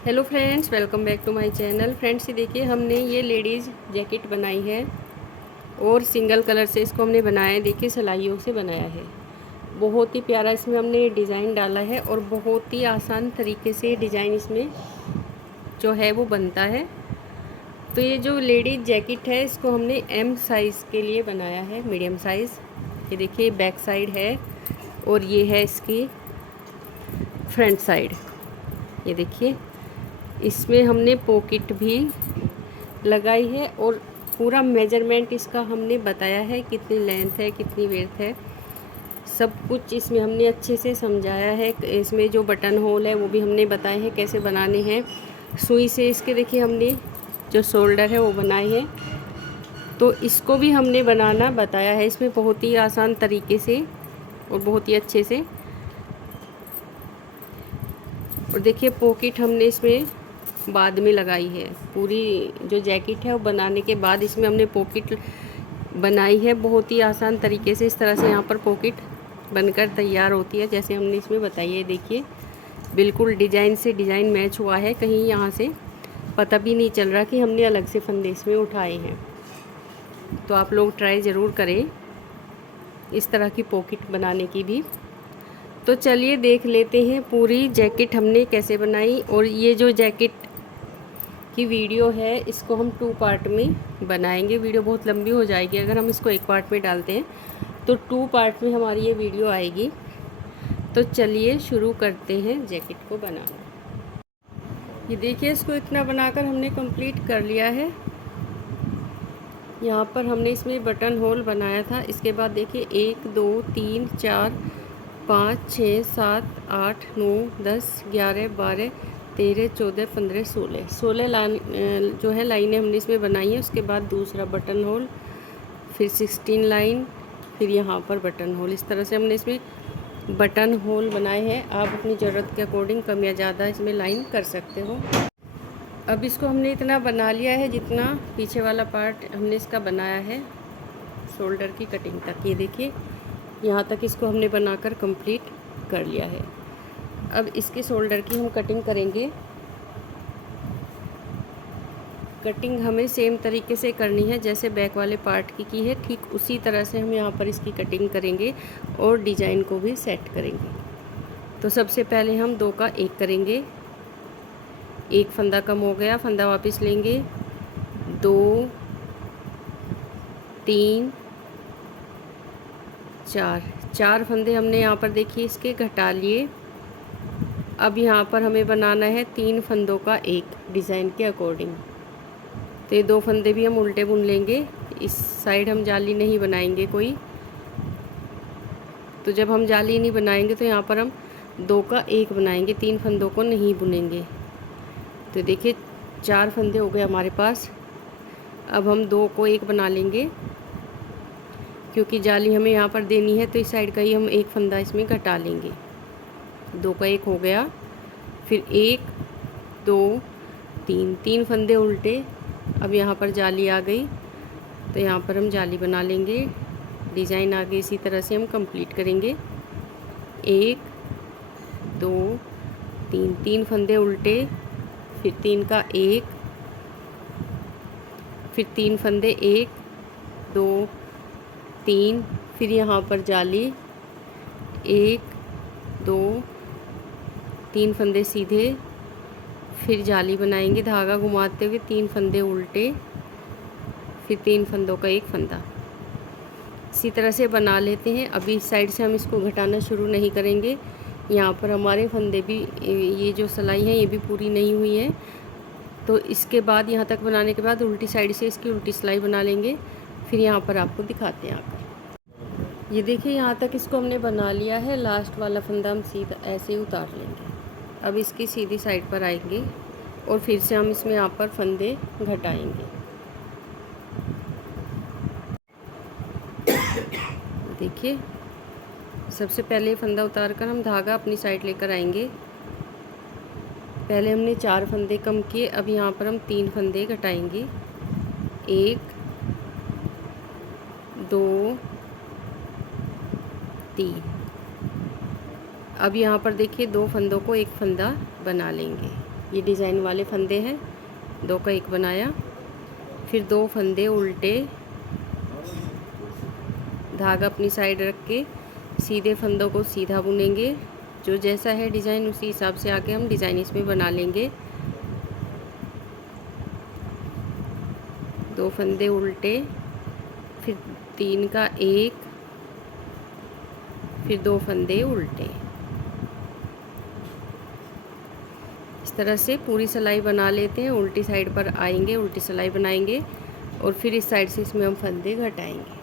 Hello friends, welcome back to my channel. Friends, ये देखिए हमने ये लेडीज़ जैकेट बनाई है और सिंगल कलर से इसको हमने बनाया है। देखिए सिलाइयों से बनाया है, बहुत ही प्यारा इसमें हमने डिज़ाइन डाला है और बहुत ही आसान तरीके से डिज़ाइन इसमें जो है वो बनता है। तो ये जो लेडीज़ जैकेट है इसको हमने एम साइज़ के लिए बनाया है, मीडियम साइज़। ये देखिए बैक साइड है और ये है इसकी फ्रंट साइड। ये देखिए इसमें हमने पॉकेट भी लगाई है और पूरा मेजरमेंट इसका हमने बताया है, कितनी लेंथ है कितनी विड्थ है, सब कुछ इसमें हमने अच्छे से समझाया है। इसमें जो बटन होल है वो भी हमने बताए हैं कैसे बनाने हैं। सुई से इसके देखिए हमने जो शोल्डर है वो बनाए हैं, तो इसको भी हमने बनाना बताया है इसमें बहुत ही आसान तरीके से और बहुत ही अच्छे से। और देखिए पॉकेट हमने इसमें बाद में लगाई है। पूरी जो जैकेट है वो बनाने के बाद इसमें हमने पॉकेट बनाई है बहुत ही आसान तरीके से। इस तरह से यहाँ पर पॉकेट बनकर तैयार होती है जैसे हमने इसमें बताई है। देखिए बिल्कुल डिज़ाइन से डिज़ाइन मैच हुआ है, कहीं यहाँ से पता भी नहीं चल रहा कि हमने अलग से फंदे इसमें उठाए हैं। तो आप लोग ट्राई ज़रूर करें इस तरह की पॉकेट बनाने की भी। तो चलिए देख लेते हैं पूरी जैकेट हमने कैसे बनाई। और ये जो जैकेट की वीडियो है इसको हम 2 पार्ट में बनाएंगे। वीडियो बहुत लंबी हो जाएगी अगर हम इसको 1 पार्ट में डालते हैं, तो 2 पार्ट में हमारी ये वीडियो आएगी। तो चलिए शुरू करते हैं जैकेट को बनाना। ये देखिए इसको इतना बनाकर हमने कंप्लीट कर लिया है। यहाँ पर हमने इसमें बटन होल बनाया था। इसके बाद देखिए 1 2 3 4 5 6 7 8 9 10 11 12 13 14 15 16 लाइन जो है लाइनें हमने इसमें बनाई हैं। उसके बाद दूसरा बटन होल, फिर 16 लाइन, फिर यहाँ पर बटन होल। इस तरह से हमने इसमें बटन होल बनाए हैं। आप अपनी ज़रूरत के अकॉर्डिंग कम या ज़्यादा इसमें लाइन कर सकते हो। अब इसको हमने इतना बना लिया है जितना पीछे वाला पार्ट हमने इसका बनाया है शोल्डर की कटिंग तक। ये देखिए यहाँ तक इसको हमने बनाकर कंप्लीट कर लिया है। अब इसके शोल्डर की हम कटिंग करेंगे। कटिंग हमें सेम तरीके से करनी है जैसे बैक वाले पार्ट की है, ठीक उसी तरह से हम यहाँ पर इसकी कटिंग करेंगे और डिज़ाइन को भी सेट करेंगे। तो सबसे पहले हम 2 का 1 करेंगे। एक फंदा कम हो गया, फंदा वापस लेंगे। 2 3 4 फंदे हमने यहाँ पर देखिए इसके घटा लिए। अब यहाँ पर हमें बनाना है 3 फंदों का 1 डिज़ाइन के अकॉर्डिंग। तो ये 2 फंदे भी हम उल्टे बुन लेंगे। इस साइड हम जाली नहीं बनाएंगे कोई, तो जब हम जाली नहीं बनाएंगे तो यहाँ पर हम 2 का 1 बनाएंगे, 3 फंदों को नहीं बुनेंगे। तो देखिए 4 फंदे हो गए हमारे पास। अब हम 2 को 1 बना लेंगे क्योंकि जाली हमें यहाँ पर देनी है, तो इस साइड का ही हम 1 फंदा इसमें घटा लेंगे। 2 का 1 हो गया, फिर 1 2 3 फंदे उल्टे। अब यहाँ पर जाली आ गई तो यहाँ पर हम जाली बना लेंगे। डिज़ाइन आगे इसी तरह से हम कंप्लीट करेंगे। 1 2 3 फंदे उल्टे, फिर 3 का 1, फिर 3 फंदे 1 2 3, फिर यहाँ पर जाली 1 2 3 फंदे सीधे, फिर जाली बनाएंगे धागा घुमाते हुए, 3 फंदे उल्टे, फिर 3 फंदों का 1 फंदा। इसी तरह से बना लेते हैं। अभी इस साइड से हम इसको घटाना शुरू नहीं करेंगे। यहाँ पर हमारे फंदे भी, ये जो सिलाई है ये भी पूरी नहीं हुई है, तो इसके बाद यहाँ तक बनाने के बाद उल्टी साइड से इसकी उल्टी सिलाई बना लेंगे। फिर यहाँ पर आपको दिखाते हैं आकर। ये देखिए यहाँ तक इसको हमने बना लिया है। लास्ट वाला फंदा हम सीधा ऐसे ही उतार लेंगे। अब इसकी सीधी साइड पर आएंगे और फिर से हम इसमें यहाँ पर फंदे घटाएंगे। देखिए सबसे पहले फंदा उतार कर हम धागा अपनी साइड लेकर आएंगे। पहले हमने 4 फंदे कम किए, अब यहाँ पर हम 3 फंदे घटाएंगे। 1 2 3। अब यहाँ पर देखिए 2 फंदों को 1 फंदा बना लेंगे। ये डिज़ाइन वाले फंदे हैं, 2 का 1 बनाया, फिर 2 फंदे उल्टे, धागा अपनी साइड रख के सीधे फंदों को सीधा बुनेंगे। जो जैसा है डिज़ाइन उसी हिसाब से आके हम डिज़ाइन इसमें बना लेंगे। 2 फंदे उल्टे, फिर 3 का 1, फिर 2 फंदे उल्टे। इस तरह से पूरी सिलाई बना लेते हैं। उल्टी साइड पर आएंगे, उल्टी सिलाई बनाएंगे और फिर इस साइड से इसमें हम फंदे घटाएंगे।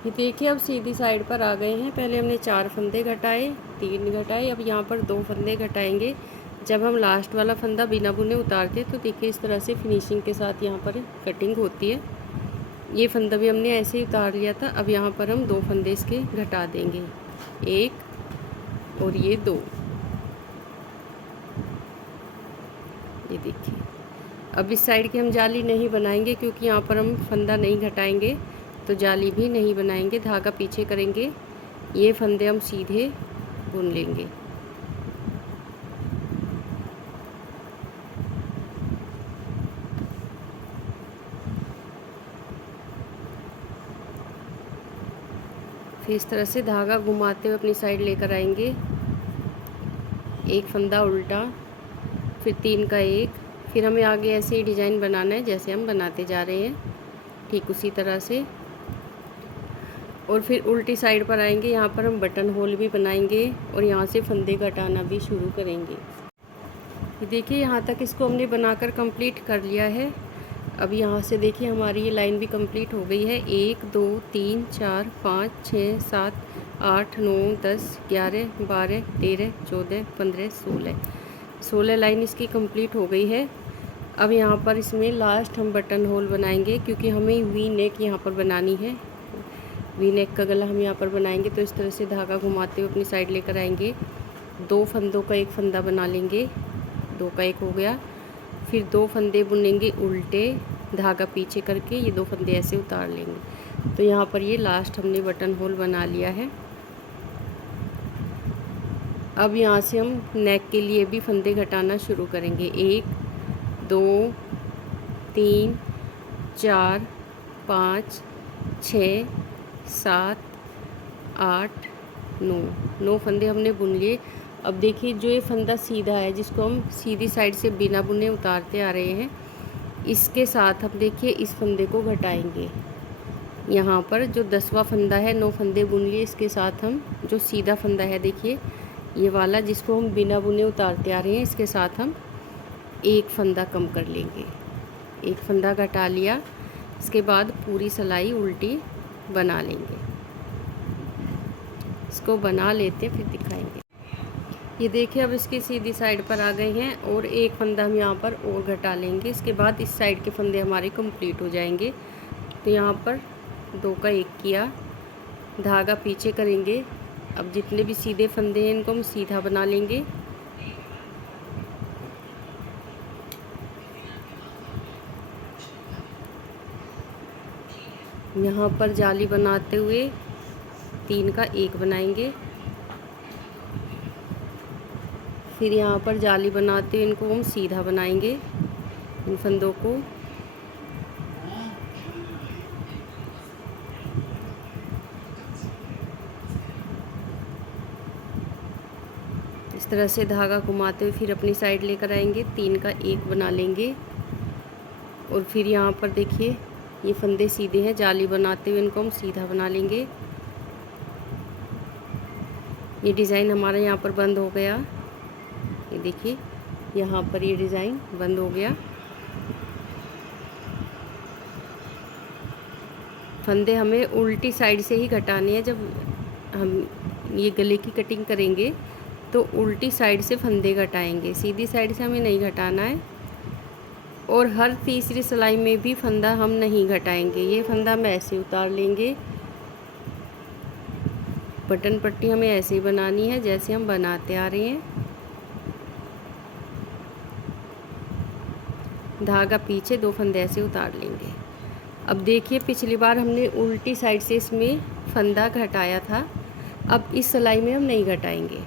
ये देखिए अब सीधी साइड पर आ गए हैं। पहले हमने 4 फंदे घटाए, 3 घटाए, अब यहाँ पर 2 फंदे घटाएंगे। जब हम लास्ट वाला फंदा बिना बुने उतारते तो देखिए इस तरह से फिनिशिंग के साथ यहाँ पर कटिंग होती है। ये फंदा भी हमने ऐसे ही उतार लिया था। अब यहाँ पर हम 2 फंदे इसके घटा देंगे, 1 और ये 2। ये देखिए अब इस साइड की हम जाली नहीं बनाएंगे क्योंकि यहाँ पर हम फंदा नहीं घटाएंगे तो जाली भी नहीं बनाएंगे। धागा पीछे करेंगे, ये फंदे हम सीधे बुन लेंगे। फिर इस तरह से धागा घुमाते हुए अपनी साइड लेकर आएंगे। 1 फंदा उल्टा, फिर 3 का 1, फिर हमें आगे ऐसे ही डिज़ाइन बनाना है जैसे हम बनाते जा रहे हैं, ठीक उसी तरह से। और फिर उल्टी साइड पर आएंगे, यहाँ पर हम बटन होल भी बनाएंगे और यहाँ से फंदे घटाना भी शुरू करेंगे। ये देखिए यहाँ तक इसको हमने बनाकर कंप्लीट कर लिया है। अब यहाँ से देखिए हमारी ये लाइन भी कंप्लीट हो गई है। 1 2 3 4 5 6 7 8 9 10 11 12 13 14 15 16 लाइन इसकी कंप्लीट हो गई है। अब यहाँ पर इसमें लास्ट हम बटन होल बनाएंगे क्योंकि हमें वी नेक यहाँ पर बनानी है। वी नेक का गला हम यहाँ पर बनाएंगे। तो इस तरह से धागा घुमाते हुए अपनी साइड लेकर आएंगे। 2 फंदों का 1 फंदा बना लेंगे, 2 का 1 हो गया। फिर 2 फंदे बुनेंगे उल्टे, धागा पीछे करके ये 2 फंदे ऐसे उतार लेंगे। तो यहाँ पर ये लास्ट हमने बटन होल बना लिया है। अब यहाँ से हम नेक के लिए भी फंदे घटाना शुरू करेंगे। 1 2 3 4 5 6 7 8 9 फंदे हमने बुन लिए। अब देखिए जो ये फंदा सीधा है जिसको हम सीधी साइड से बिना बुने उतारते आ रहे हैं, इसके साथ हम देखिए इस फंदे को घटाएंगे। यहाँ पर जो 10वां फंदा है, 9 फंदे बुन लिए, इसके साथ हम जो सीधा फंदा है देखिए ये वाला जिसको हम बिना बुने उतारते आ रहे हैं, इसके साथ हम 1 फंदा कम कर लेंगे। 1 फंदा घटा लिया, इसके बाद पूरी सिलाई उल्टी बना लेंगे। इसको बना लेते फिर दिखाएंगे। ये देखिए अब इसकी सीधी साइड पर आ गए हैं और 1 फंदा हम यहाँ पर और घटा लेंगे। इसके बाद इस साइड के फंदे हमारे कंप्लीट हो जाएंगे। तो यहाँ पर 2 का 1 किया, धागा पीछे करेंगे। अब जितने भी सीधे फंदे हैं इनको हम सीधा बना लेंगे। यहाँ पर जाली बनाते हुए 3 का 1 बनाएंगे। फिर यहाँ पर जाली बनाते हुए इनको हम सीधा बनाएंगे, इन फंदों को। इस तरह से धागा घुमाते हुए फिर अपनी साइड लेकर आएंगे, 3 का 1 बना लेंगे। और फिर यहाँ पर देखिए ये फंदे सीधे हैं, जाली बनाते हुए इनको हम सीधा बना लेंगे। ये डिज़ाइन हमारा यहाँ पर बंद हो गया। ये देखिए यहाँ पर ये डिज़ाइन बंद हो गया। फंदे हमें उल्टी साइड से ही घटाने हैं। जब हम ये गले की कटिंग करेंगे तो उल्टी साइड से फंदे घटाएंगे, सीधी साइड से हमें नहीं घटाना है। और हर तीसरी सिलाई में भी फंदा हम नहीं घटाएंगे। ये फंदा हम ऐसे उतार लेंगे। बटन पट्टी हमें ऐसे ही बनानी है जैसे हम बनाते आ रहे हैं। धागा पीछे, 2 फंदे ऐसे उतार लेंगे। अब देखिए पिछली बार हमने उल्टी साइड से इसमें फंदा घटाया था, अब इस सिलाई में हम नहीं घटाएंगे।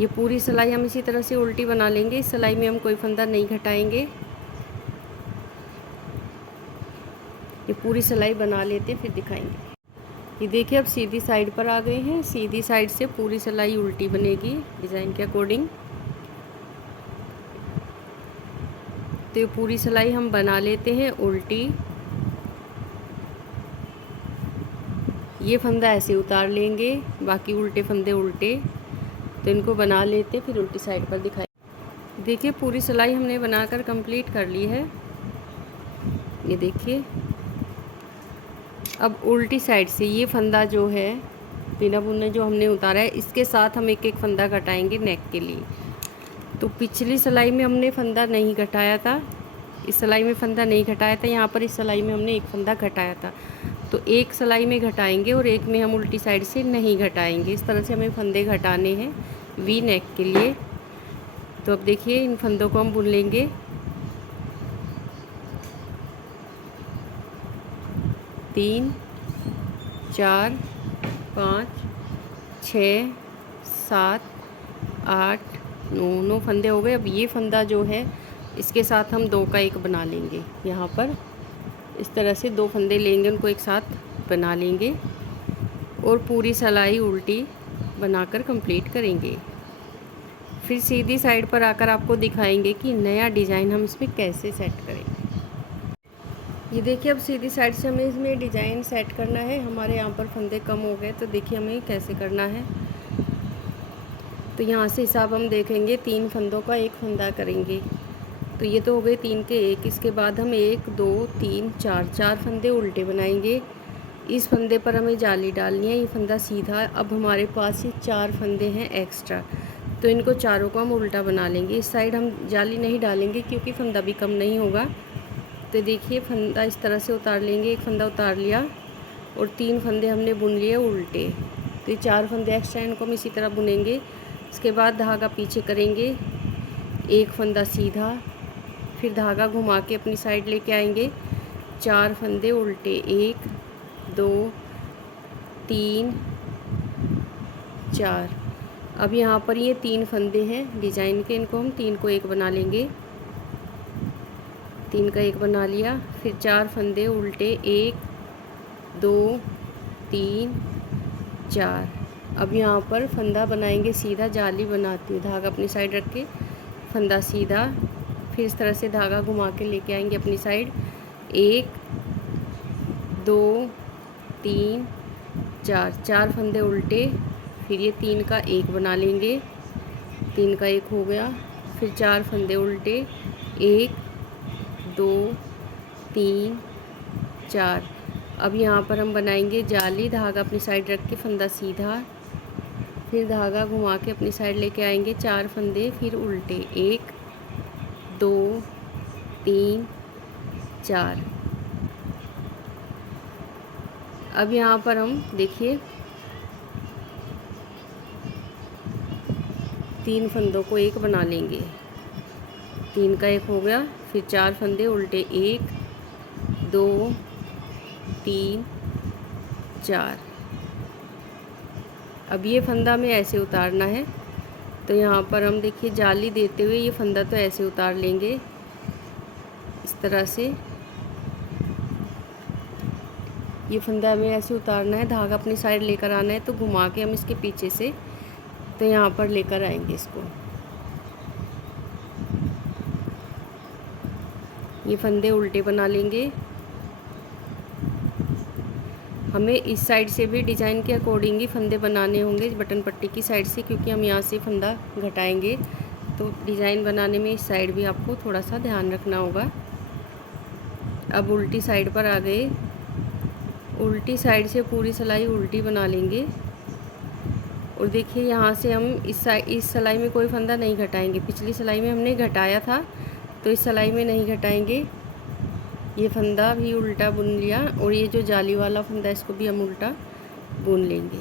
ये पूरी सिलाई हम इसी तरह से उल्टी बना लेंगे। इस सिलाई में हम कोई फंदा नहीं घटाएंगे। ये पूरी सिलाई बना लेते फिर दिखाएंगे। ये देखिए अब सीधी साइड पर आ गए हैं। सीधी साइड से पूरी सिलाई उल्टी बनेगी डिज़ाइन के अकॉर्डिंग। तो ये पूरी सिलाई हम बना लेते हैं उल्टी। ये फंदा ऐसे उतार लेंगे, बाकी उल्टे फंदे उल्टे। तो इनको बना लेते फिर उल्टी साइड पर दिखाएं। देखिए पूरी सिलाई हमने बनाकर कंप्लीट कर ली है। ये देखिए अब उल्टी साइड से ये फंदा जो है बिना बुने जो हमने उतारा है, इसके साथ हम एक एक फंदा घटाएंगे नेक के लिए। तो पिछली सिलाई में हमने फंदा नहीं घटाया था, इस सिलाई में फंदा नहीं घटाया था, यहाँ पर इस सिलाई में हमने एक फंदा घटाया था। तो एक सिलाई में घटाएंगे और एक में हम उल्टी साइड से नहीं घटाएंगे। इस तरह से हमें फंदे घटाने हैं वी नेक के लिए। तो अब देखिए इन फंदों को हम बुन लेंगे। तीन, चार, पाँच, छः, सात, आठ, नौ फंदे हो गए। अब ये फंदा जो है इसके साथ हम दो का एक बना लेंगे। यहाँ पर इस तरह से दो फंदे लेंगे, उनको एक साथ बना लेंगे और पूरी सिलाई उल्टी बनाकर कंप्लीट करेंगे। फिर सीधी साइड पर आकर आपको दिखाएंगे कि नया डिज़ाइन हम इसमें कैसे सेट करेंगे। ये देखिए अब सीधी साइड से हमें इसमें डिज़ाइन सेट करना है। हमारे यहाँ पर फंदे कम हो गए, तो देखिए हमें कैसे करना है। तो यहाँ से हिसाब हम देखेंगे, 3 फंदों का एक फंदा करेंगे। तो ये तो हो गए 3 के 1। इसके बाद हम 1 2 3 4 फंदे उल्टे बनाएंगे। इस फंदे पर हमें जाली डालनी है, ये फंदा सीधा। अब हमारे पास ये 4 फंदे हैं एक्स्ट्रा, तो इनको चारों को हम उल्टा बना लेंगे। इस साइड हम जाली नहीं डालेंगे क्योंकि फंदा भी कम नहीं होगा। तो देखिए फंदा इस तरह से उतार लेंगे। एक फंदा उतार लिया और 3 फंदे हमने बुन लिए उल्टे। तो ये 4 फंदे एक्स्ट्रा, इनको हम इसी तरह बुनेंगे। इसके बाद धागा पीछे करेंगे, एक फंदा सीधा, फिर धागा घुमा के अपनी साइड लेके आएंगे। 4 फंदे उल्टे, 1 2 3 4। अब यहाँ पर ये 3 फंदे हैं डिज़ाइन के, इनको हम 3 को एक बना लेंगे। 3 का एक बना लिया। फिर 4 फंदे उल्टे, 1 2 3 4। अब यहाँ पर फंदा बनाएंगे सीधा, जाली बनाती हूँ, धागा अपनी साइड रख के फंदा सीधा, फिर इस तरह से धागा घुमा के लेके आएंगे अपनी साइड। 1 2 3 4 फंदे उल्टे, फिर ये 3 का एक बना लेंगे। 3 का एक हो गया। फिर 4 फंदे उल्टे, 1 2 3 4। अब यहाँ पर हम बनाएंगे जाली, धागा अपनी साइड रख के फंदा सीधा, फिर धागा घुमा के अपनी साइड लेके आएंगे। 4 फंदे फिर उल्टे, 1 2 3 4। अब यहाँ पर हम देखिए 3 फंदों को एक बना लेंगे। 3 का एक हो गया। फिर 4 फंदे उल्टे, 1 2 3 4। अब ये फंदा हमें ऐसे उतारना है। तो यहाँ पर हम देखिए जाली देते हुए ये फंदा तो ऐसे उतार लेंगे, इस तरह से। ये फंदा हमें ऐसे उतारना है, धागा अपनी साइड लेकर आना है। तो घुमा के हम इसके पीछे से तो यहाँ पर लेकर आएंगे इसको। ये फंदे उल्टे बना लेंगे। हमें इस साइड से भी डिज़ाइन के अकॉर्डिंग ही फंदे बनाने होंगे, बटन पट्टी की साइड से, क्योंकि हम यहाँ से फंदा घटाएंगे। तो डिज़ाइन बनाने में इस साइड भी आपको थोड़ा सा ध्यान रखना होगा। अब उल्टी साइड पर आ गए। उल्टी साइड से पूरी सिलाई उल्टी बना लेंगे। और देखिए यहाँ से हम इस सिलाई में कोई फंदा नहीं घटाएंगे। पिछली सिलाई में हमने घटाया था, तो इस सिलाई में नहीं घटाएंगे। ये फंदा भी उल्टा बुन लिया और ये जो जाली वाला फंदा इसको भी हम उल्टा बुन लेंगे।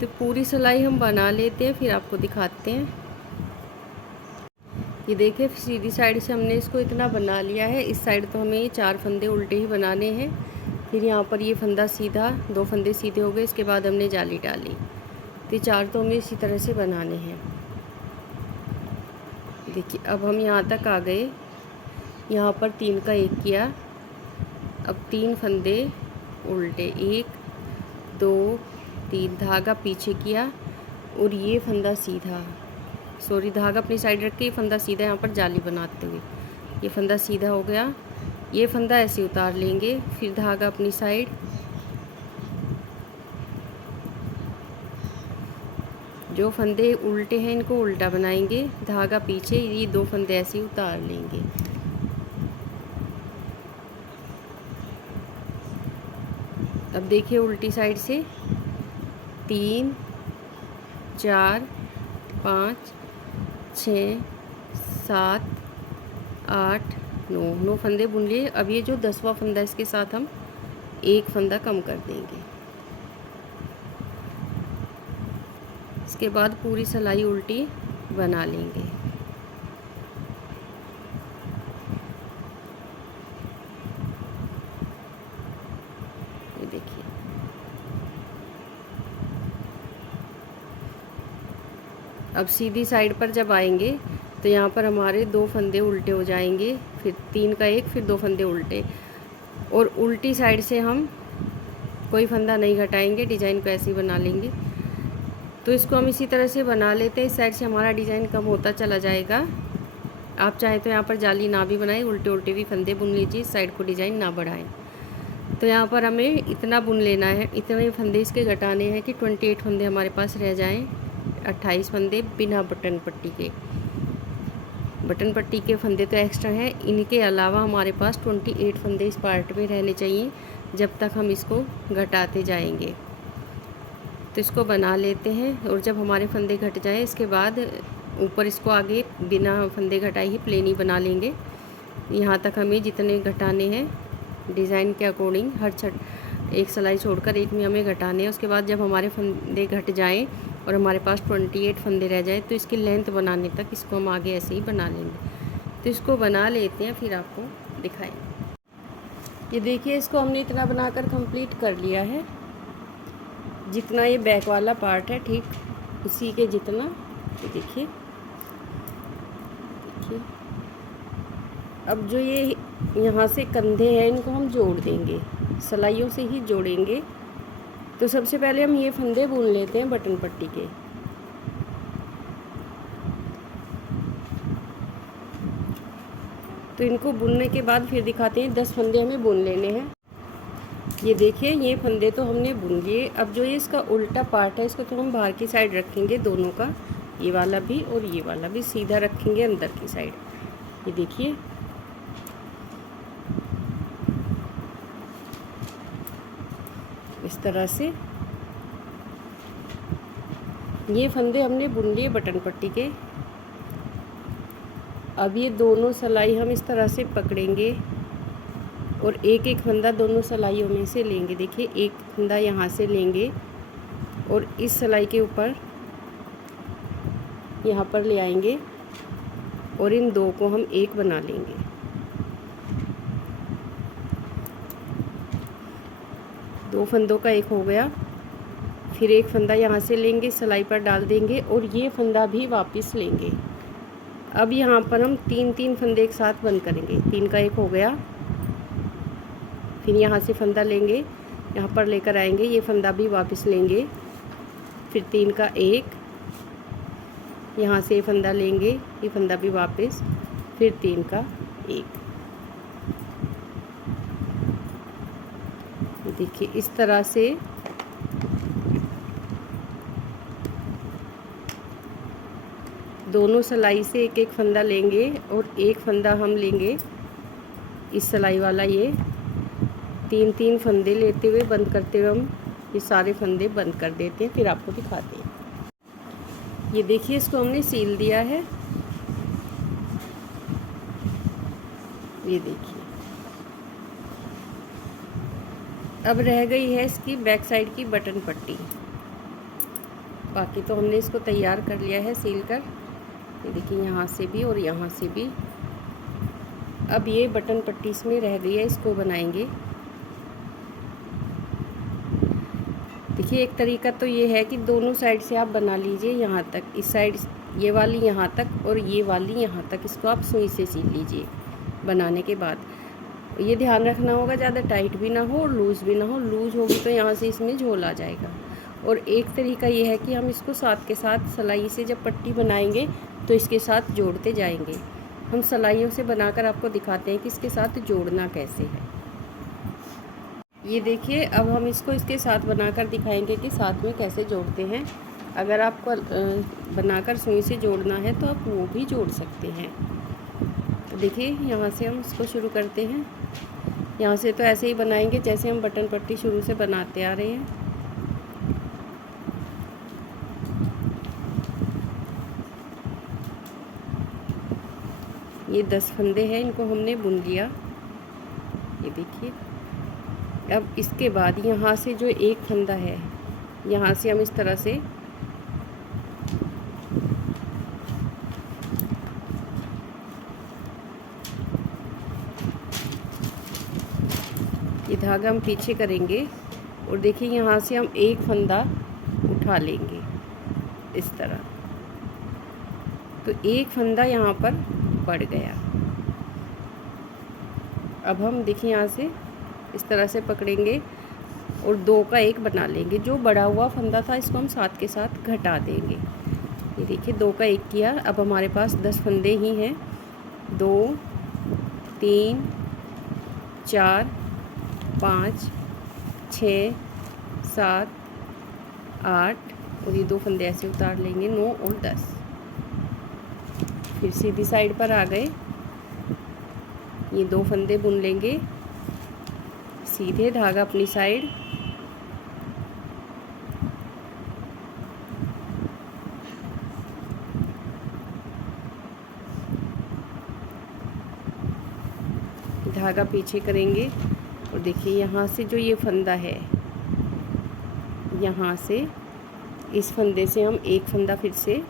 तो पूरी सिलाई हम बना लेते हैं, फिर आपको दिखाते हैं। ये देखिए सीधी साइड से हमने इसको इतना बना लिया है। इस साइड तो हमें ये 4 फंदे उल्टे ही बनाने हैं। फिर यहाँ पर ये फंदा सीधा, 2 फंदे सीधे हो गए। इसके बाद हमने जाली डाली। तो 4 तो हमें इसी तरह से बनाने हैं। देखिए अब हम यहाँ तक आ गए, यहाँ पर 3 का 1 किया। अब 3 फंदे उल्टे, 1 2 3, धागा पीछे किया और ये फंदा सीधा, सॉरी धागा अपनी साइड रख के ये फंदा सीधा यहाँ पर जाली बनाते हुए ये फंदा सीधा हो गया। ये फंदा ऐसे उतार लेंगे, फिर धागा अपनी साइड, जो फंदे उल्टे हैं इनको उल्टा बनाएंगे, धागा पीछे, ये 2 फंदे ऐसे उतार लेंगे। अब देखिए उल्टी साइड से 3 4 5 6 7 8 9 फंदे बुन लिए। अब ये जो 10वां फंदा इसके साथ हम 1 फंदा कम कर देंगे। इसके बाद पूरी सिलाई उल्टी बना लेंगे। ये देखिए अब सीधी साइड पर जब आएंगे तो यहाँ पर हमारे 2 फंदे उल्टे हो जाएंगे, फिर 3 का 1, फिर 2 फंदे उल्टे, और उल्टी साइड से हम कोई फंदा नहीं घटाएंगे, डिज़ाइन को ऐसे ही बना लेंगे। तो इसको हम इसी तरह से बना लेते हैं। इस साइड से हमारा डिज़ाइन कम होता चला जाएगा। आप चाहे तो यहाँ पर जाली ना भी बनाएं, उल्टे उल्टे भी फंदे बुन लीजिए, इस साइड को डिज़ाइन ना बढ़ाएं। तो यहाँ पर हमें इतना बुन लेना है, इतने फंदे इसके घटाने हैं कि 28 फंदे हमारे पास रह जाएं। 28 फंदे बिना बटन पट्टी के, बटन पट्टी के फंदे तो एक्स्ट्रा हैं, इनके अलावा हमारे पास 28 फंदे इस पार्ट में रहने चाहिए जब तक हम इसको घटाते जाएंगे। तो इसको बना लेते हैं, और जब हमारे फंदे घट जाए इसके बाद ऊपर इसको आगे बिना फंदे घटाए ही प्लेन ही बना लेंगे। यहाँ तक हमें जितने घटाने हैं डिज़ाइन के अकॉर्डिंग, हर एक सिलाई छोड़कर एक में हमें घटाने हैं। उसके बाद जब हमारे फंदे घट जाएं और हमारे पास 28 फंदे रह जाए तो इसकी लेंथ बनाने तक इसको हम आगे ऐसे ही बना लेंगे। तो इसको बना लेते हैं, फिर आपको दिखाएंगे। ये देखिए इसको हमने इतना बनाकर कंप्लीट कर लिया है, जितना ये बैक वाला पार्ट है ठीक उसी के जितना। ये देखिए अब जो ये यहाँ से कंधे हैं इनको हम जोड़ देंगे, सिलाइयों से ही जोड़ेंगे। तो सबसे पहले हम ये फंदे बुन लेते हैं बटन पट्टी के। तो इनको बुनने के बाद फिर दिखाते हैं, 10 फंदे हमें बुन लेने हैं। ये देखिए ये फंदे तो हमने बुन लिए। अब जो ये इसका उल्टा पार्ट है इसको तो हम बाहर की साइड रखेंगे, दोनों का, ये वाला भी और ये वाला भी सीधा रखेंगे अंदर की साइड। ये देखिए इस तरह से ये फंदे हमने बुन लिए बटन पट्टी के। अब ये दोनों सिलाई हम इस तरह से पकड़ेंगे और एक एक फंदा दोनों सिलाइयों में से लेंगे। देखिए एक फंदा यहाँ से लेंगे और इस सिलाई के ऊपर यहाँ पर ले आएंगे और इन 2 को हम एक बना लेंगे। दो फंदों का एक हो गया। फिर एक फंदा यहाँ से लेंगे, सिलाई पर डाल देंगे और ये फंदा भी वापस लेंगे। अब यहाँ पर हम 3 फंदे एक साथ बंद करेंगे। 3 का एक हो गया। फिर यहाँ से फंदा लेंगे, यहाँ पर लेकर आएंगे, ये फंदा भी वापस लेंगे। फिर 3 का एक, यहाँ से फंदा लेंगे, ये फंदा भी वापस, फिर 3 का एक। देखिए इस तरह से दोनों सिलाई से एक एक फंदा लेंगे और एक फंदा हम लेंगे इस सिलाई वाला। ये 3 फंदे लेते हुए बंद करते हुए हम ये सारे फंदे बंद कर देते हैं, फिर आपको दिखाते हैं। ये देखिए इसको हमने सील दिया है। ये देखिए अब रह गई है इसकी बैक साइड की बटन पट्टी। बाकी तो हमने इसको तैयार कर लिया है सील कर। ये देखिए यहाँ से भी और यहाँ से भी। अब ये बटन पट्टी इसमें रह गई है, इसको बनाएंगे। देखिए देखिए एक तरीका तो ये है कि दोनों साइड से आप बना लीजिए यहाँ तक, इस साइड ये वाली यहाँ तक और ये वाली यहाँ तक, इसको आप सुई से सील लीजिए। बनाने के बाद ये ध्यान रखना होगा ज़्यादा टाइट भी ना हो और लूज़ भी ना हो, लूज़ होगी तो यहाँ से इसमें झोल आ जाएगा। और एक तरीका ये है कि हम इसको साथ के साथ सिलाई से जब पट्टी बनाएंगे तो इसके साथ जोड़ते जाएंगे। हम सिलाइयों से बनाकर आपको दिखाते हैं कि इसके साथ जोड़ना कैसे है। ये देखिए अब हम इसको इसके साथ बनाकर दिखाएंगे कि साथ में कैसे जोड़ते हैं। अगर आपको बनाकर सुई से जोड़ना है तो आप वो भी जोड़ सकते हैं। तो देखिए यहाँ से हम इसको शुरू करते हैं। यहाँ से तो ऐसे ही बनाएंगे जैसे हम बटन पट्टी शुरू से बनाते आ रहे हैं। ये 10 फंदे हैं, इनको हमने बुन लिया। ये देखिए अब इसके बाद यहाँ से जो एक फंदा है यहाँ से हम इस तरह से ये धागा हम पीछे करेंगे और देखिए यहाँ से हम एक फंदा उठा लेंगे इस तरह। तो एक फंदा यहाँ पर बढ़ गया। अब हम देखिए यहाँ से इस तरह से पकड़ेंगे और 2 का 1 बना लेंगे। जो बढ़ा हुआ फंदा था इसको हम साथ के साथ घटा देंगे। ये देखिए 2 का 1 किया। अब हमारे पास 10 फंदे ही हैं। 2 3 4 5 6 7 8 और ये 2 फंदे ऐसे उतार लेंगे, 9 और 10। फिर सीधी साइड पर आ गए। ये 2 फंदे बुन लेंगे, सीधे धागा अपनी साइड। धागा पीछे करेंगे और देखिए यहाँ से जो ये फंदा है यहाँ से इस फंदे से हम एक फंदा फिर से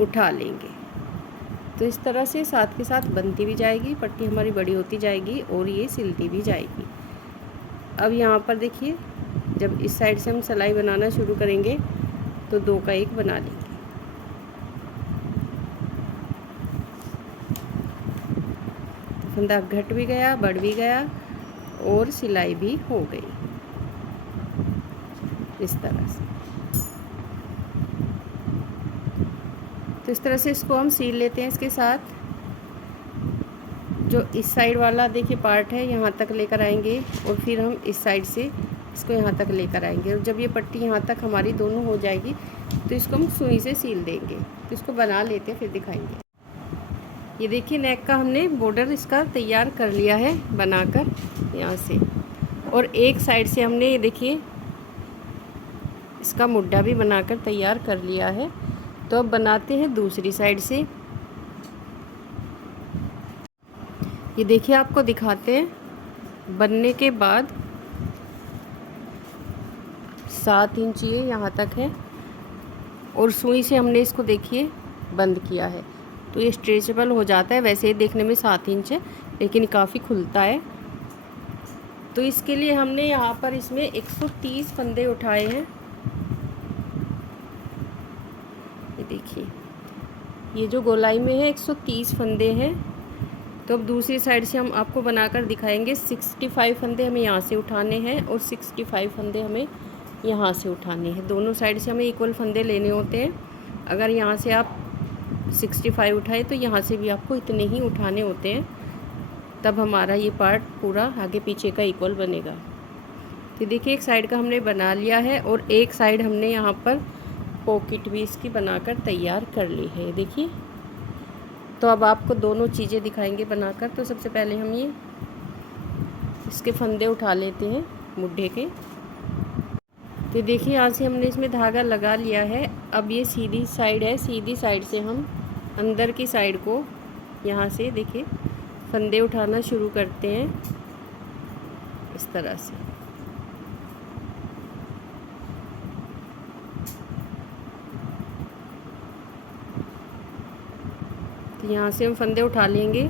उठा लेंगे। तो इस तरह से साथ के साथ बनती भी जाएगी, पट्टी हमारी बड़ी होती जाएगी और ये सिलती भी जाएगी। अब यहाँ पर देखिए जब इस साइड से हम सिलाई बनाना शुरू करेंगे तो 2 का 1 बना लेंगे। तो फंदा घट भी गया, बढ़ भी गया और सिलाई भी हो गई इस तरह से। तो इस तरह से इसको हम सील लेते हैं। इसके साथ जो इस साइड वाला देखिए पार्ट है यहाँ तक लेकर आएंगे और फिर हम इस साइड से इसको यहाँ तक लेकर आएंगे। और जब ये पट्टी यहाँ तक हमारी दोनों हो जाएगी तो इसको हम सुई से सील देंगे। तो इसको बना लेते हैं फिर दिखाएंगे। ये देखिए नेक का हमने बॉर्डर इसका तैयार कर लिया है बनाकर यहाँ से। और एक साइड से हमने ये देखिए इसका मुड्ढा भी बनाकर तैयार कर लिया है। तो अब बनाते हैं दूसरी साइड से। ये देखिए आपको दिखाते हैं बनने के बाद 7 इंच ये यहाँ तक है और सुई से हमने इसको देखिए बंद किया है तो ये स्ट्रेचेबल हो जाता है। वैसे ही देखने में 7 इंच है लेकिन काफ़ी खुलता है। तो इसके लिए हमने यहाँ पर इसमें 130 फंदे उठाए हैं। ये देखिए ये जो गोलाई में है 130 फंदे हैं। तो अब दूसरी साइड से हम आपको बनाकर दिखाएंगे। 65 फंदे हमें यहाँ से उठाने हैं और 65 फंदे हमें यहाँ से उठाने हैं। दोनों साइड से हमें इक्वल फंदे लेने होते हैं। अगर यहाँ से आप 65 उठाए तो यहाँ से भी आपको इतने ही उठाने होते हैं, तब हमारा ये पार्ट पूरा आगे पीछे का इक्वल बनेगा। तो देखिए एक साइड का हमने बना लिया है और एक साइड हमने यहाँ पर पॉकेट भी इसकी बनाकर तैयार कर ली है। देखिए तो अब आपको दोनों चीज़ें दिखाएंगे बनाकर। तो सबसे पहले हम ये इसके फंदे उठा लेते हैं मुड्ढे के। तो देखिए यहाँ से हमने इसमें धागा लगा लिया है। अब ये सीधी साइड है, सीधी साइड से हम अंदर की साइड को यहाँ से देखिए फंदे उठाना शुरू करते हैं इस तरह से। तो यहाँ से हम फंदे उठा लेंगे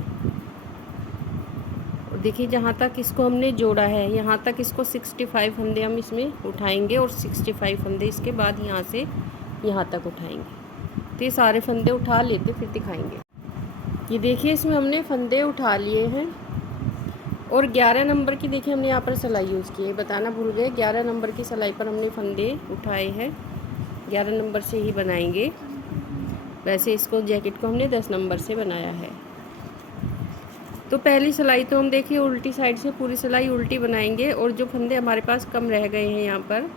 और देखिए जहाँ तक इसको हमने जोड़ा है यहाँ तक इसको 65 फंदे हम इसमें उठाएंगे और 65 फंदे इसके बाद यहाँ से यहाँ तक उठाएंगे। तो ये सारे फंदे उठा लेते फिर दिखाएंगे। ये देखिए इसमें हमने फंदे उठा लिए हैं और 11 नंबर की देखिए हमने यहाँ पर सिलाई यूज़ की है, बताना भूल गए। 11 नंबर की सिलाई पर हमने फंदे उठाए हैं, 11 नंबर से ही बनाएंगे। वैसे इसको जैकेट को हमने 10 नंबर से बनाया है। तो पहली सिलाई तो हम देखिए उल्टी साइड से पूरी सिलाई उल्टी बनाएंगे और जो फंदे हमारे पास कम रह गए हैं यहाँ पर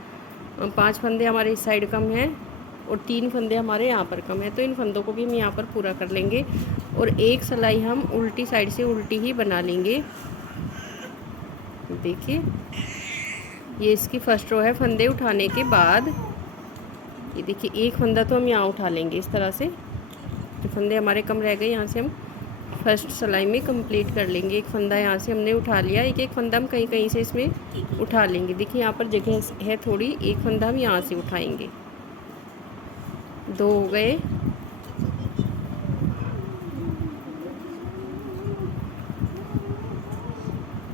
5 फंदे हमारे इस साइड कम हैं और 3 फंदे हमारे यहाँ पर कम है, तो इन फंदों को भी हम यहाँ पर पूरा कर लेंगे और एक सिलाई हम उल्टी साइड से उल्टी ही बना लेंगे। देखिए ये इसकी फर्स्ट रो है। फंदे उठाने के बाद ये देखिए एक फंदा तो हम यहाँ उठा लेंगे इस तरह से, जो फंदे हमारे कम रह गए यहाँ से हम फर्स्ट सिलाई में कंप्लीट कर लेंगे। एक फंदा यहाँ से हमने उठा लिया, एक एक फंदा हम कहीं कहीं से इसमें उठा लेंगे। देखिए यहाँ पर जगह है थोड़ी, एक फंदा हम यहाँ से उठाएंगे। 2 हो गए,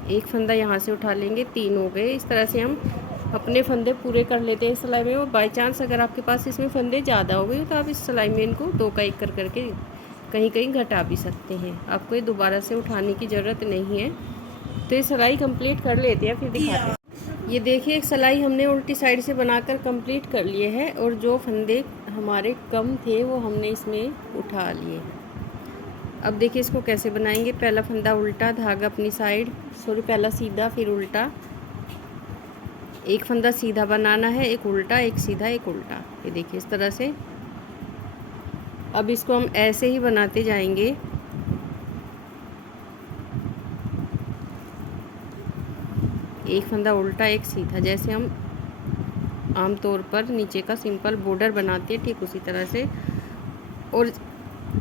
एक फंदा यहाँ से उठा लेंगे, 3 हो गए। इस तरह से हम अपने फंदे पूरे कर लेते हैं इस सिलाई में। और बाई चांस अगर आपके पास इसमें फंदे ज़्यादा हो गए तो आप इस सिलाई में इनको 2 का 1 कर करके कहीं कहीं घटा भी सकते हैं, आपको ये दोबारा से उठाने की ज़रूरत नहीं है। तो ये सिलाई कंप्लीट कर लेते हैं फिर दिखाते हैं। ये देखिए एक सिलाई हमने उल्टी साइड से बनाकर कंप्लीट कर लिए है और जो फंदे हमारे कम थे वो हमने इसमें उठा लिए हैं। अब देखिए इसको कैसे बनाएंगे। पहला फंदा उल्टा, धागा अपनी साइड, पहला सीधा फिर उल्टा। एक फंदा सीधा बनाना है, एक उल्टा, एक सीधा, एक उल्टा। ये देखिए इस तरह से। अब इसको हम ऐसे ही बनाते जाएंगे। एक फंदा उल्टा, एक सीधा, जैसे हम आमतौर पर नीचे का सिंपल बॉर्डर बनाते हैं ठीक उसी तरह से। और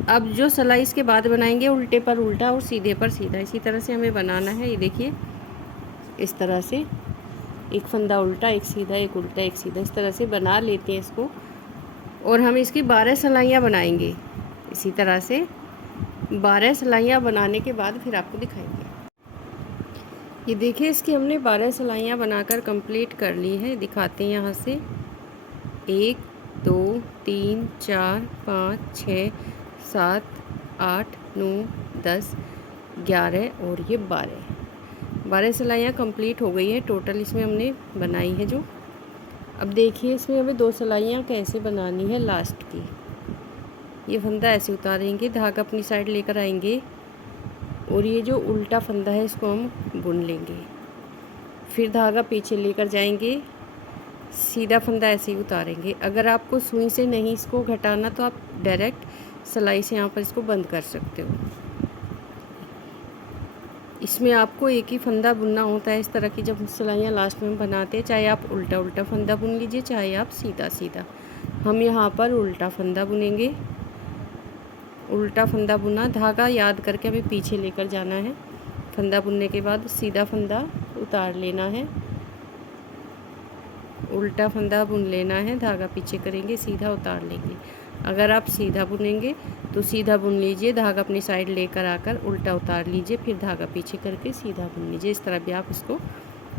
अब जो सिलाई इसके बाद बनाएंगे उल्टे पर उल्टा और सीधे पर सीधा, इसी तरह से हमें बनाना है। ये देखिए इस तरह से एक फंदा उल्टा, एक सीधा, एक उल्टा, एक सीधा, इस तरह से बना लेते हैं इसको। और हम इसकी 12 सिलाइयाँ बनाएंगे इसी तरह से। 12 सिलाइयाँ बनाने के बाद फिर आपको दिखाएंगे। ये देखिए इसकी हमने 12 सिलाइयाँ बनाकर कंप्लीट कर ली है। दिखाते हैं यहाँ से 1 2 3 4 5 6 7 8 9 10 11 और ये 12 सिलाइयाँ कंप्लीट हो गई है टोटल इसमें हमने बनाई है जो। अब देखिए इसमें हमें 2 सिलाइयाँ कैसे बनानी है लास्ट की। ये फंदा ऐसे उतारेंगे, धागा अपनी साइड लेकर आएंगे और ये जो उल्टा फंदा है इसको हम बुन लेंगे। फिर धागा पीछे लेकर जाएंगे, सीधा फंदा ऐसे ही उतारेंगे। अगर आपको सुई से नहीं इसको घटाना तो आप डायरेक्ट सिलाई से यहाँ पर इसको बंद कर सकते हो। इसमें आपको एक ही फंदा बुनना होता है। इस तरह की जब सिलाइयाँ लास्ट में हम बनाते हैं, चाहे आप उल्टा उल्टा फंदा बुन लीजिए, चाहे आप सीधा सीधा। हम यहाँ पर उल्टा फंदा बुनेंगे। उल्टा फंदा बुना, धागा याद करके हमें पीछे लेकर जाना है। फंदा बुनने के बाद सीधा फंदा उतार लेना है, उल्टा फंदा बुन लेना है, धागा पीछे करेंगे, सीधा उतार लेंगे। अगर आप सीधा बुनेंगे तो सीधा बुन लीजिए, धागा अपनी साइड लेकर आकर उल्टा उतार लीजिए, फिर धागा पीछे करके सीधा बुन लीजिए। इस तरह भी आप इसको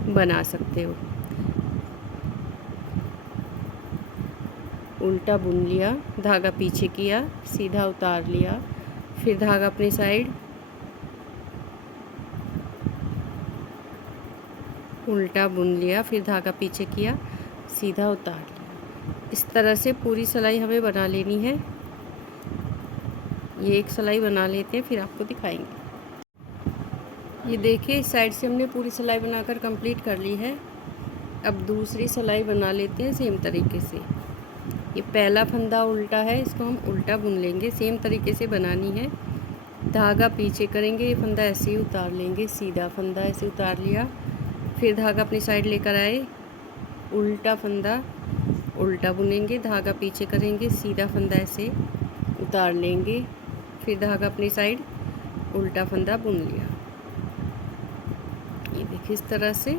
बना सकते हो। उल्टा बुन लिया, धागा पीछे किया, सीधा उतार लिया, फिर धागा अपनी साइड उल्टा बुन लिया, फिर धागा पीछे किया, सीधा उतार लिया। इस तरह से पूरी सिलाई हमें बना लेनी है। ये एक सिलाई बना लेते हैं फिर आपको दिखाएंगे। ये देखिए इस साइड से हमने पूरी सिलाई बनाकर कंप्लीट कर ली है। अब दूसरी सिलाई बना लेते हैं सेम तरीके से। ये पहला फंदा उल्टा है, इसको हम उल्टा बुन लेंगे, सेम तरीके से बनानी है। धागा पीछे करेंगे, ये फंदा ऐसे ही उतार लेंगे, सीधा फंदा ऐसे उतार लिया, फिर धागा अपनी साइड लेकर आए, उल्टा फंदा उल्टा बुनेंगे, धागा पीछे करेंगे, सीधा फंदा ऐसे उतार लेंगे, फिर धागा अपनी साइड उल्टा फंदा बुन लिया। ये देखिए इस तरह से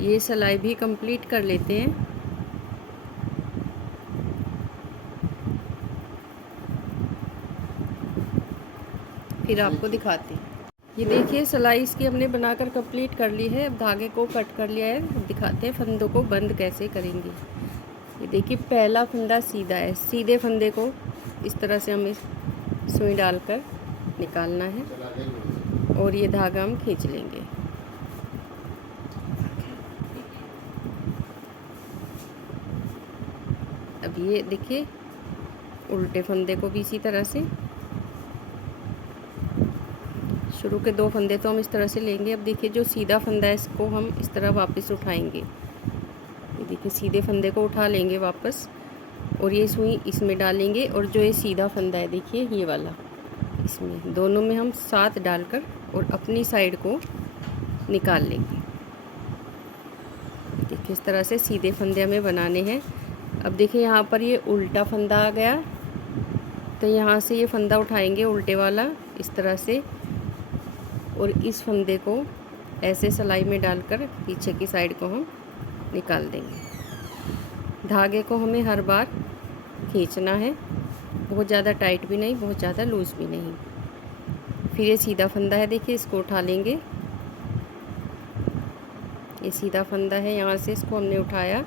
ये सिलाई भी कंप्लीट कर लेते हैं। फिर आपको दिखाते हैं। ये देखिए सिलाई इसकी हमने बनाकर कंप्लीट कर ली है। अब धागे को कट कर लिया है। अब दिखाते हैं फंदों को बंद कैसे करेंगे। ये देखिए पहला फंदा सीधा है, सीधे फंदे को इस तरह से हमें सुई डालकर निकालना है और ये धागा हम खींच लेंगे। अब ये देखिए उल्टे फंदे को भी इसी तरह से, शुरू के 2 फंदे तो हम इस तरह से लेंगे। अब देखिए जो सीधा फंदा है इसको हम इस तरह वापस उठाएंगे। ये देखिए सीधे फंदे को उठा लेंगे वापस और ये सुई इसमें डालेंगे और जो ये सीधा फंदा है देखिए ये वाला, इसमें दोनों में हम साथ डालकर और अपनी साइड को निकाल लेंगे। देखिए इस तरह से सीधे फंदे हमें बनाने हैं। अब देखिए यहाँ पर ये उल्टा फंदा आ गया, तो यहाँ से ये फंदा उठाएंगे उल्टे वाला इस तरह से और इस फंदे को ऐसे सिलाई में डालकर पीछे की साइड को हम निकाल देंगे। धागे को हमें हर बार खींचना है, बहुत ज़्यादा टाइट भी नहीं, बहुत ज़्यादा लूज़ भी नहीं। फिर ये सीधा फंदा है देखिए, इसको उठा लेंगे। ये सीधा फंदा है, यहाँ से इसको हमने उठाया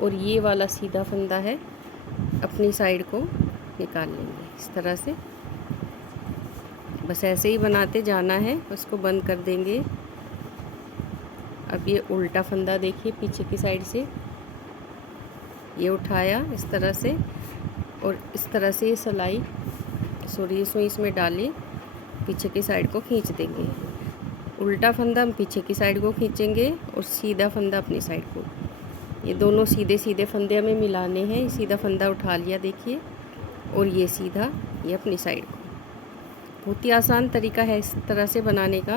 और ये वाला सीधा फंदा है अपनी साइड को निकाल लेंगे इस तरह से। बस ऐसे ही बनाते जाना है, उसको बंद कर देंगे। अब ये उल्टा फंदा देखिए पीछे की साइड से ये उठाया इस तरह से और इस तरह से ये सिलाई ये सुई इसमें डाली, पीछे की साइड को खींच देंगे। उल्टा फंदा हम पीछे की साइड को खींचेंगे और सीधा फंदा अपनी साइड को। ये दोनों सीधे सीधे फंदे हमें मिलाने हैं। सीधा फंदा उठा लिया देखिए और ये सीधा ये अपनी साइड को। बहुत ही आसान तरीका है इस तरह से बनाने का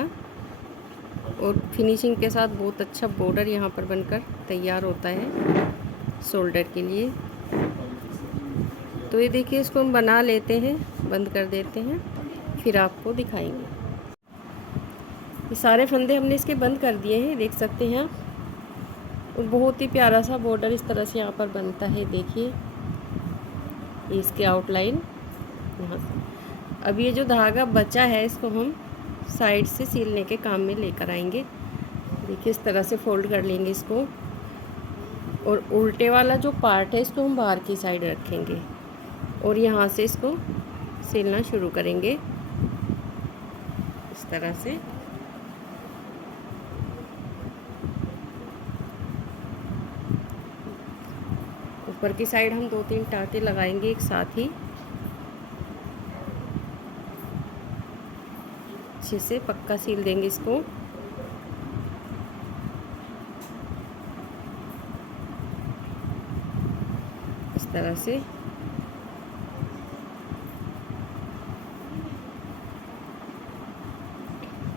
और फिनिशिंग के साथ बहुत अच्छा बॉर्डर यहाँ पर बनकर तैयार होता है शोल्डर के लिए। तो ये देखिए इसको हम बना लेते हैं, बंद कर देते हैं, फिर आपको दिखाएंगे। ये सारे फंदे हमने इसके बंद कर दिए हैं, देख सकते हैं आप। और बहुत ही प्यारा सा बॉर्डर इस तरह से यहाँ पर बनता है। देखिए ये इसके आउटलाइन यहाँ से। अब ये जो धागा बचा है इसको हम साइड से सीलने के काम में लेकर आएंगे। देखिए इस तरह से फोल्ड कर लेंगे इसको और उल्टे वाला जो पार्ट है इसको हम बाहर की साइड रखेंगे और यहाँ से इसको सीलना शुरू करेंगे इस तरह से। ऊपर की साइड हम 2-3 टाँके लगाएंगे एक साथ ही, अच्छे से पक्का सील देंगे इसको। इस तरह से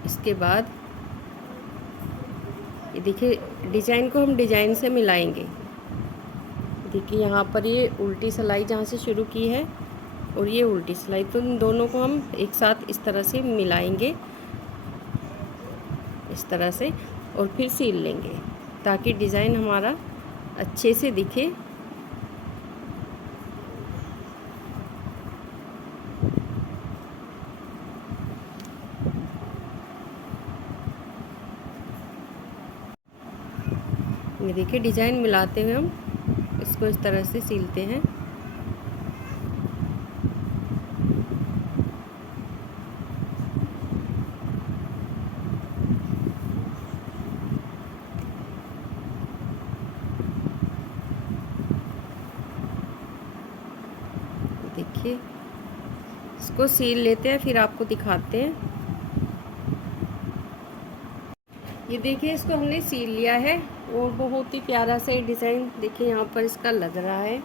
इसके बाद ये देखिए डिज़ाइन को हम डिज़ाइन से मिलाएंगे। देखिए यहाँ पर ये उल्टी सिलाई जहाँ से शुरू की है और ये उल्टी सिलाई, तो इन दोनों को हम एक साथ इस तरह से मिलाएंगे इस तरह से और फिर सील लेंगे ताकि डिज़ाइन हमारा अच्छे से दिखे। ये देखिए डिज़ाइन मिलाते हुए हम इसको इस तरह से सीलते हैं। देखिए इसको सील लेते हैं फिर आपको दिखाते हैं। ये देखिए इसको हमने सील लिया है और बहुत ही प्यारा सा डिज़ाइन देखिए यहाँ पर इसका लग रहा है।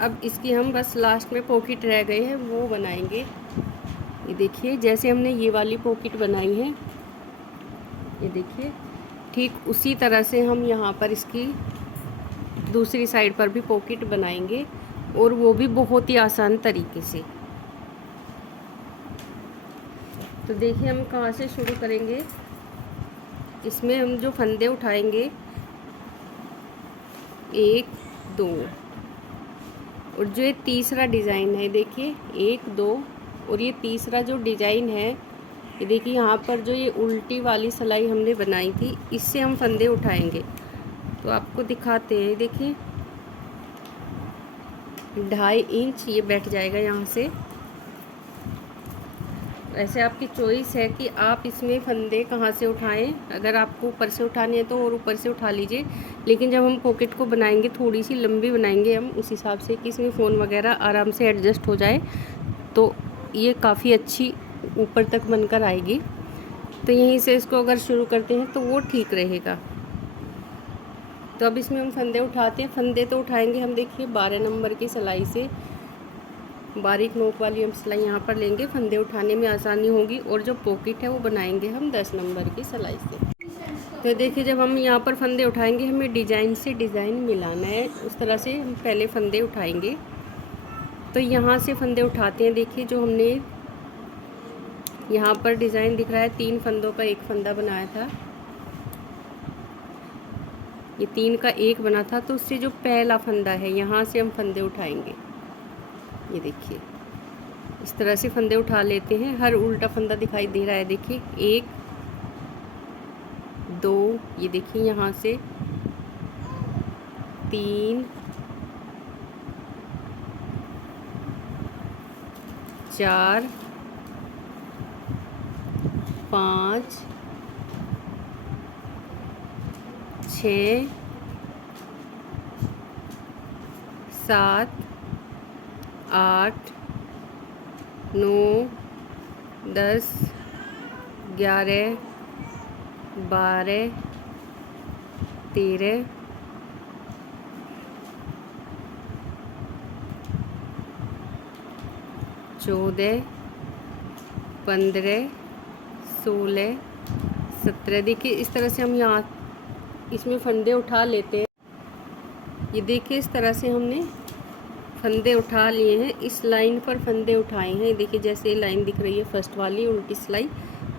अब इसकी हम बस लास्ट में पॉकेट रह गए हैं वो बनाएंगे। ये देखिए जैसे हमने ये वाली पॉकेट बनाई है, ये देखिए ठीक उसी तरह से हम यहाँ पर इसकी दूसरी साइड पर भी पॉकेट बनाएंगे और वो भी बहुत ही आसान तरीके से। तो देखिए हम कहाँ से शुरू करेंगे। इसमें हम जो फंदे उठाएंगे 1 2 और जो ये तीसरा डिज़ाइन है देखिए 1 2 और ये तीसरा जो डिज़ाइन है ये देखिए यहाँ पर जो ये उल्टी वाली सिलाई हमने बनाई थी, इससे हम फंदे उठाएंगे। तो आपको दिखाते हैं, देखिए 2.5 इंच ये बैठ जाएगा यहाँ से। ऐसे आपकी चॉइस है कि आप इसमें फंदे कहाँ से उठाएं। अगर आपको ऊपर से उठाने हैं तो और ऊपर से उठा लीजिए, लेकिन जब हम पॉकेट को बनाएंगे थोड़ी सी लंबी बनाएंगे हम, उस हिसाब से कि इसमें फ़ोन वगैरह आराम से एडजस्ट हो जाए, तो ये काफ़ी अच्छी ऊपर तक बनकर आएगी। तो यहीं से इसको अगर शुरू करते हैं तो वो ठीक रहेगा। तो अब इसमें हम फंदे उठाते हैं। फंदे तो उठाएंगे हम, देखिए 12 नंबर की सिलाई से, बारीक नोक वाली हम सिलाई यहाँ पर लेंगे, फंदे उठाने में आसानी होगी। और जो पॉकेट है वो बनाएंगे हम 10 नंबर की सिलाई से। तो देखिए जब हम यहाँ पर फंदे उठाएंगे, हमें डिज़ाइन से डिज़ाइन मिलाना है, उस तरह से हम पहले फंदे उठाएंगे। तो यहाँ से फंदे उठाते हैं। देखिए जो हमने यहाँ पर डिज़ाइन दिख रहा है, 3 फंदों का एक फंदा बनाया था, ये 3 का एक बना था। तो उससे जो पहला फंदा है यहाँ से हम फंदे उठाएंगे। ये देखिए इस तरह से फंदे उठा लेते हैं। हर उल्टा फंदा दिखाई दे रहा है, देखिए 1 2, ये देखिए यहाँ से 3 4 5 6 7 8 9 10 11 12 13 14 15 16 17। देखिए इस तरह से हम यहाँ इसमें फंदे उठा लेते हैं। ये देखिए इस तरह से हमने फंदे उठा लिए हैं, इस लाइन पर फंदे उठाए हैं। देखिए जैसे ये लाइन दिख रही है फर्स्ट वाली उल्टी सिलाई,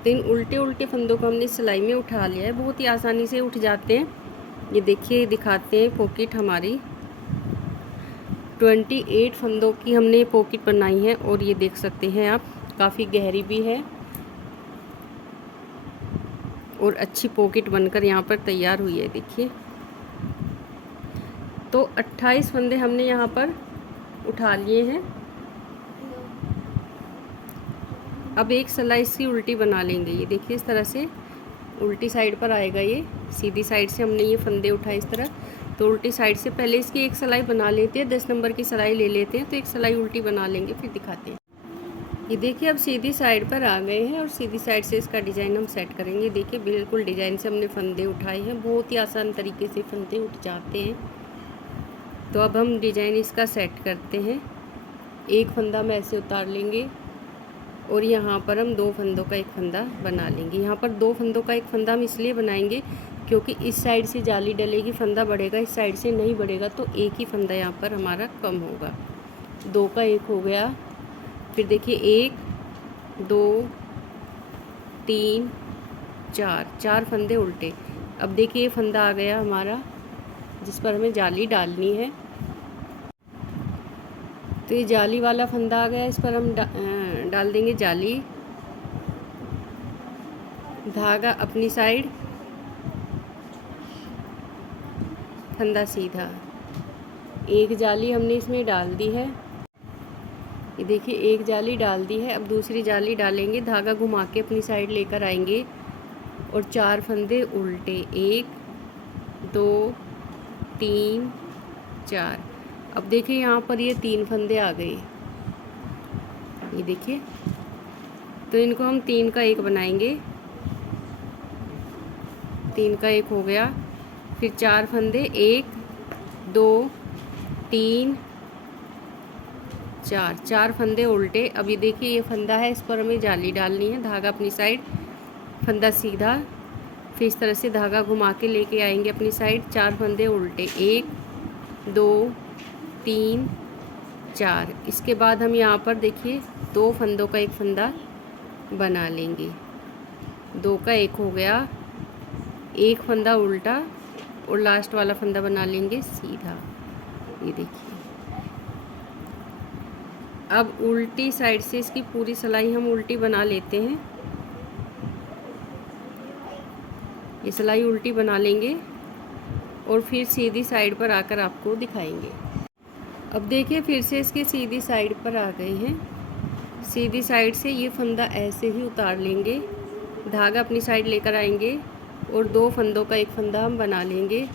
तो इन उल्टे उल्टे फंदों को हमने सिलाई में उठा लिया है। बहुत ही आसानी से उठ जाते हैं। ये देखिए दिखाते हैं, पॉकेट हमारी 28 फंदों की हमने पॉकेट बनाई है। और ये देख सकते हैं आप, काफ़ी गहरी भी है और अच्छी पॉकेट बनकर यहाँ पर तैयार हुई है। देखिए तो 28 फंदे हमने यहाँ पर उठा लिए हैं। अब एक सिलाई इसकी उल्टी बना लेंगे। ये देखिए इस तरह से उल्टी साइड पर आएगा, ये सीधी साइड से हमने ये फंदे उठाए इस तरह। तो उल्टी साइड से पहले इसकी एक सिलाई बना लेते हैं, 10 नंबर की सिलाई ले लेते हैं। तो एक सिलाई उल्टी बना लेंगे, फिर दिखाते हैं। ये देखिए अब सीधी साइड पर आ गए हैं और सीधी साइड से इसका डिज़ाइन हम सेट करेंगे। देखिए बिल्कुल डिज़ाइन से हमने फंदे उठाए हैं, बहुत ही आसान तरीके से फंदे उठ जाते हैं। तो अब हम डिज़ाइन इसका सेट करते हैं। एक फंदा हम ऐसे उतार लेंगे और यहाँ पर हम 2 फंदों का एक फंदा बना लेंगे। यहाँ पर 2 फंदों का एक फंदा हम इसलिए बनाएंगे क्योंकि इस साइड से जाली डलेगी, फंदा बढ़ेगा, इस साइड से नहीं बढ़ेगा, तो एक ही फंदा यहाँ पर हमारा कम होगा। 2 का एक हो गया। फिर देखिए 1 2 3 4 फंदे उल्टे। अब देखिए ये फंदा आ गया हमारा जिस पर हमें जाली डालनी है। तो ये जाली वाला फंदा आ गया, इस पर हम डाल देंगे जाली। धागा अपनी साइड, फंदा सीधा। एक जाली हमने इसमें डाल दी है। ये देखिए एक जाली डाल दी है। अब दूसरी जाली डालेंगे, धागा घुमा के अपनी साइड लेकर आएंगे और 4 फंदे उल्टे। 1 2 3 4। अब देखिए यहाँ पर ये 3 फंदे आ गए, ये देखिए। तो इनको हम 3 का एक बनाएंगे। 3 का एक हो गया। फिर 4 फंदे, 1 2 3 4 फंदे उल्टे। अब ये देखिए ये फंदा है, इस पर हमें जाली डालनी है। धागा अपनी साइड, फंदा सीधा। फिर इस तरह से धागा घुमा के लेके आएंगे अपनी साइड। 4 फंदे उल्टे, 1 2 3 4। इसके बाद हम यहाँ पर देखिए 2 फंदों का एक फंदा बना लेंगे। 2 का एक हो गया। एक फंदा उल्टा और लास्ट वाला फंदा बना लेंगे सीधा। ये देखिए अब उल्टी साइड से इसकी पूरी सिलाई हम उल्टी बना लेते हैं। ये सिलाई उल्टी बना लेंगे और फिर सीधी साइड पर आकर आपको दिखाएंगे। अब देखिए फिर से इसके सीधी साइड पर आ गए हैं। सीधी साइड से ये फंदा ऐसे ही उतार लेंगे, धागा अपनी साइड लेकर आएंगे और 2 फंदों का एक फंदा हम बना लेंगे।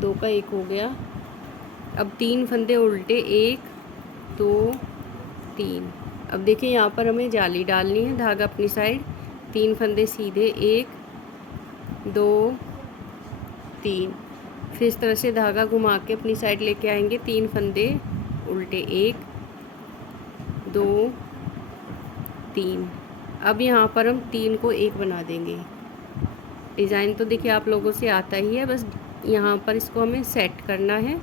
2 का 1 हो गया। अब 3 फंदे उल्टे, 1 2 3। अब देखिए यहाँ पर हमें जाली डालनी है, धागा अपनी साइड, 3 फंदे सीधे, 1 2 3। फिर इस तरह से धागा घुमा के अपनी साइड लेके आएंगे, 3 फंदे उल्टे, 1 2 3। अब यहाँ पर हम 3 को 1 बना देंगे। डिज़ाइन तो देखिए आप लोगों से आता ही है, बस यहाँ पर इसको हमें सेट करना है।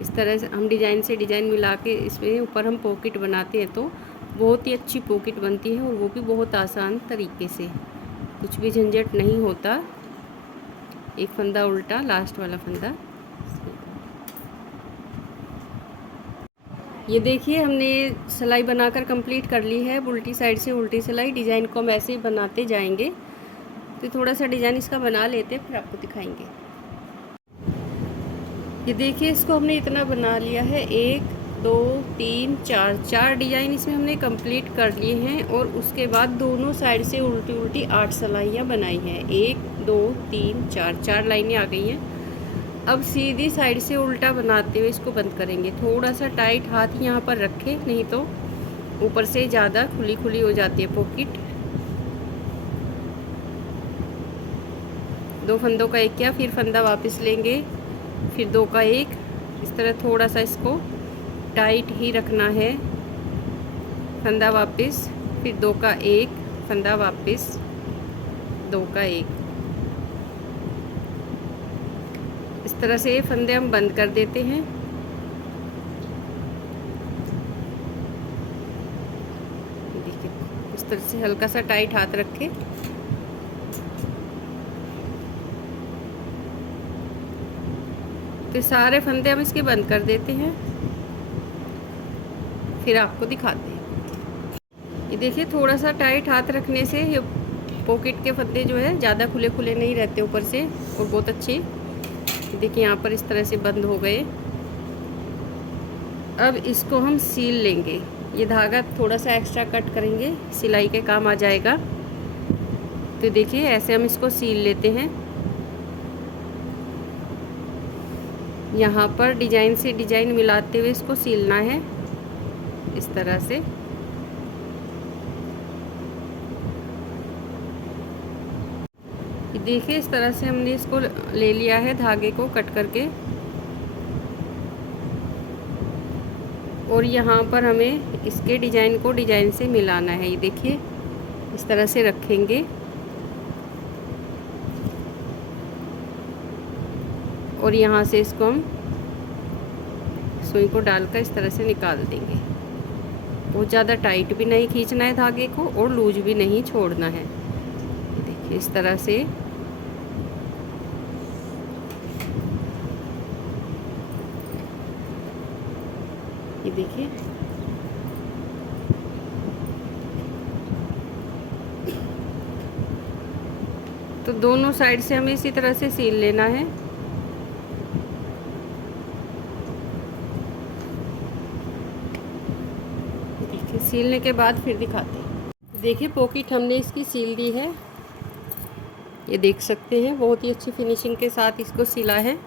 इस तरह से हम डिज़ाइन से डिज़ाइन मिला के इसमें ऊपर हम पॉकेट बनाते हैं तो बहुत ही अच्छी पॉकेट बनती है, और वो भी बहुत आसान तरीके से, कुछ भी झंझट नहीं होता। एक फंदा उल्टा, लास्ट वाला फंदा। ये देखिए हमने सिलाई बनाकर कंप्लीट कर ली है। उल्टी साइड से उल्टी सिलाई, डिज़ाइन को हम ऐसे ही बनाते जाएंगे। तो थोड़ा सा डिज़ाइन इसका बना लेते हैं, फिर आपको दिखाएंगे। ये देखिए इसको हमने इतना बना लिया है, 1 2 3 4 डिज़ाइन इसमें हमने कंप्लीट कर लिए हैं। और उसके बाद दोनों साइड से उल्टी उल्टी 8 सिलाइयाँ बनाई हैं। 1 2 3 4 लाइनें आ गई हैं। अब सीधी साइड से उल्टा बनाते हुए इसको बंद करेंगे। थोड़ा सा टाइट हाथ यहाँ पर रखें, नहीं तो ऊपर से ज़्यादा खुली खुली हो जाती है पॉकेट। 2 फंदों का 1 किया, फिर फंदा वापस लेंगे, फिर 2 का 1। इस तरह थोड़ा सा इसको टाइट ही रखना है। फंदा वापस, फिर 2 का 1, फंदा वापस, 2 का 1। इस तरह से ये फंदे हम बंद कर देते हैं। देखिए इस तरह से हल्का सा टाइट हाथ रखें। तो सारे फंदे हम इसके बंद कर देते हैं, फिर आपको दिखाते हैं। ये देखिए थोड़ा सा टाइट हाथ रखने से ये पॉकेट के फंदे जो है ज़्यादा खुले खुले नहीं रहते ऊपर से, और बहुत अच्छे। देखिए यहाँ पर इस तरह से बंद हो गए। अब इसको हम सील लेंगे। ये धागा थोड़ा सा एक्स्ट्रा कट करेंगे, सिलाई के काम आ जाएगा। तो देखिए ऐसे हम इसको सील लेते हैं। यहाँ पर डिज़ाइन से डिज़ाइन मिलाते हुए इसको सीलना है, इस तरह से। देखिए इस तरह से हमने इसको ले लिया है, धागे को कट करके। और यहाँ पर हमें इसके डिज़ाइन को डिज़ाइन से मिलाना है। ये देखिए इस तरह से रखेंगे और यहाँ से इसको हम सुई को डालकर इस तरह से निकाल देंगे। बहुत ज़्यादा टाइट भी नहीं खींचना है धागे को, और लूज भी नहीं छोड़ना है। देखिए इस तरह से। ये देखिए तो दोनों साइड से हमें इसी तरह से सील लेना है। देखिए सीलने के बाद फिर दिखाते हैं। देखिए पॉकेट हमने इसकी सील दी है, ये देख सकते हैं। बहुत ही अच्छी फिनिशिंग के साथ इसको सिला है,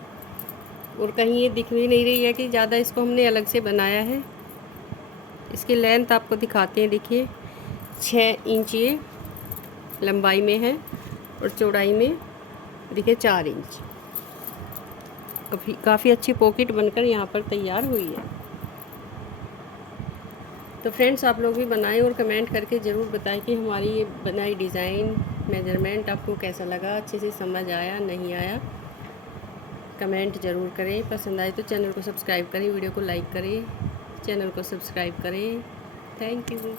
और कहीं ये दिख भी नहीं रही है कि ज़्यादा इसको हमने अलग से बनाया है। इसकी लेंथ आपको दिखाते हैं। देखिए 6 इंच ये लंबाई में है, और चौड़ाई में देखिए 4 इंच। काफ़ी अच्छी पॉकेट बनकर यहाँ पर तैयार हुई है। तो फ्रेंड्स आप लोग भी बनाएं और कमेंट करके ज़रूर बताएं कि हमारी ये बनाई डिज़ाइन, मेजरमेंट आपको कैसा लगा, अच्छे से समझ आया नहीं आया। कमेंट ज़रूर करें। पसंद आए तो चैनल को सब्सक्राइब करें, वीडियो को लाइक करें, चैनल को सब्सक्राइब करें। Thank you.